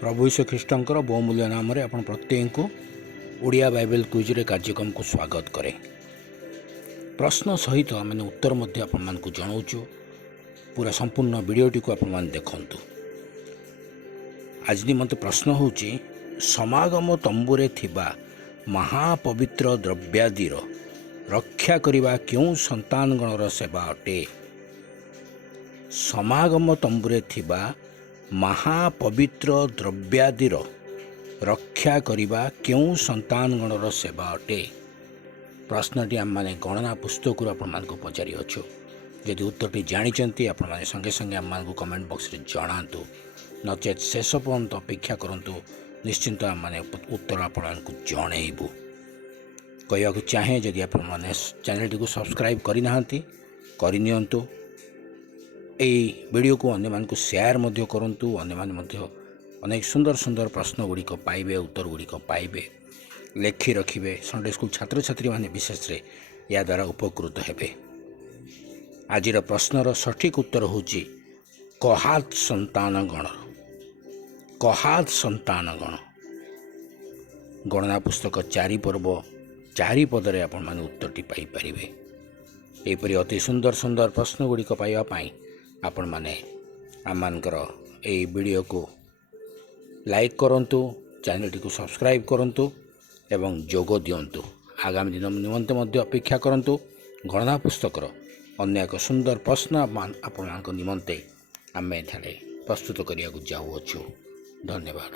प्रभु यीशु ख्रीष्टर बहुमूल्य नाम आपण प्रत्येक को ओडिया बाइबल क्विज कार्यक्रम को स्वागत करें। प्रश्न सहित मैंने उत्तर मध्य आपण मान को जनाऊँ। पूरा संपूर्ण वीडियोटी को आपण देखु। आज निमंत प्रश्न होची समागम तंबुरे थिबा महापवित्र द्रव्यादिर रक्षा करिबा क्यों संतान गणर सेवा अटे। समागम तंबुरे थिबा महापवित्र द्रव्यादिर रक्षा करिबा क्यों संतान गणर सेवा अटे। प्रश्नटी आम मैंने गणना पुस्तक आपण को पचारि अच्छु। यदि उत्तरटी जानी आपण मैंने संगे संगे आम कमेंट बॉक्स रे जणातु, नचेत शेष पर्यंत अपेक्षा करंतु। निश्चिंत आम मैंने उत्तर आपण को जनइबू। कहवाक चाहे जदि आपण मैंने चैनल को सब्सक्राइब करनियंतु। यही वीडियो को अन्य मान को शेयर मध्य करंतु। अन्य मान मध्य अनेक सुंदर सुंदर प्रश्न गुड़िक पाइबे, उत्तर गुड़िक पाइबे, लेखि रखिबे। संडे स्कूल छात्र छात्री माने विशेष रे या द्वारा उपकृत हेबे। आजिर प्रश्नर सठिक उत्तर होची कहात संतान गण। कहात संतान गण गणना पुस्तक 4 पर्व 4 पदरे आपण माने उत्तरटी पाई परिबे। एपरि अति सुंदर सुंदर प्रश्न गुड़िक पाइबा पाई आपण माने आमମାନଙ୍କର एई वीडियो को लाइक करंतु, चैनल को सब्सक्राइब करंतु एवं जोग दियंतु। आगामी दिन निमंते मध्य अपेक्षा करंतु। गणना पुस्तकर अन्य एक सुंदर प्रश्न आपण निमंते आमे एठारे प्रस्तुत करिया जाऊँ। धन्यवाद।